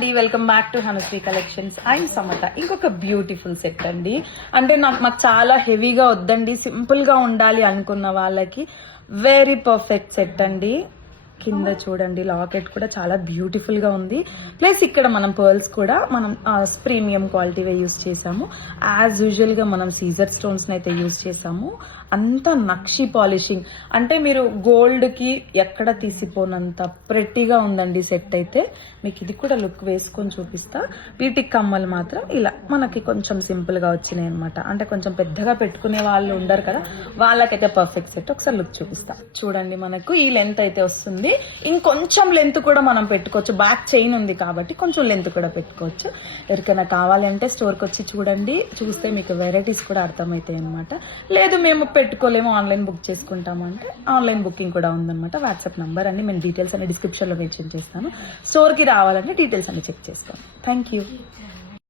అండి, welcome back to Hanushree collections. I Samatha. ఇంకొక beautiful set అండి. అంటే మాకు చాలా హెవీగా వద్దండి, సింపుల్ గా ఉండాలి అనుకున్న వాళ్ళకి వెరీ పర్ఫెక్ట్ సెట్ అండి. కింద చూడండి, లాకెట్ కూడా చాలా బ్యూటిఫుల్ గా ఉంది. ప్లస్ ఇక్కడ మనం పర్ల్స్ కూడా మనం ప్రీమియం క్వాలిటీవే యూస్ చేసాము. యాజ్ యూజువల్ గా మనం సీజర్ స్టోన్స్ అయితే యూస్ చేసాము. అంతా నక్షి పాలిషింగ్, అంటే మీరు గోల్డ్ కి ఎక్కడ తీసిపోనంత ప్రెట్టిగా ఉందండి సెట్ అయితే. మీకు ఇది కూడా లుక్ వేసుకొని చూపిస్తా. వీటికి కమ్మలు మాత్రం ఇలా మనకి కొంచెం సింపుల్ గా వచ్చినాయి అనమాట. అంటే కొంచెం పెద్దగా పెట్టుకునే వాళ్ళు ఉండరు కదా, వాళ్ళకైతే పర్ఫెక్ట్ సెట్. ఒకసారి లుక్ చూపిస్తా. చూడండి, మనకు ఈ లెంత్ అయితే వస్తుంది. ఇంకొంచెం లెంత్ కూడా మనం పెట్టుకోవచ్చు. బ్యాక్ చైన్ ఉంది కాబట్టి కొంచెం లెంత్ కూడా పెట్టుకోవచ్చు. ఎవరికైనా కావాలి అంటే స్టోర్కి వచ్చి చూడండి, చూస్తే మీకు వెరైటీస్ కూడా అర్థమవుతాయి అనమాట. లేదు మేము పెట్టుకోలేము, ఆన్లైన్ బుక్ చేసుకుంటాము అంటే ఆన్లైన్ బుకింగ్ కూడా ఉందన్నమాట. వాట్సాప్ నంబర్ అన్ని నేను డీటెయిల్స్ అన్ని డిస్క్రిప్షన్లో మెన్షన్ చేస్తాను. స్టోర్కి రావాలంటే డీటెయిల్స్ అన్ని చెక్ చేసుకోండి. Thank you.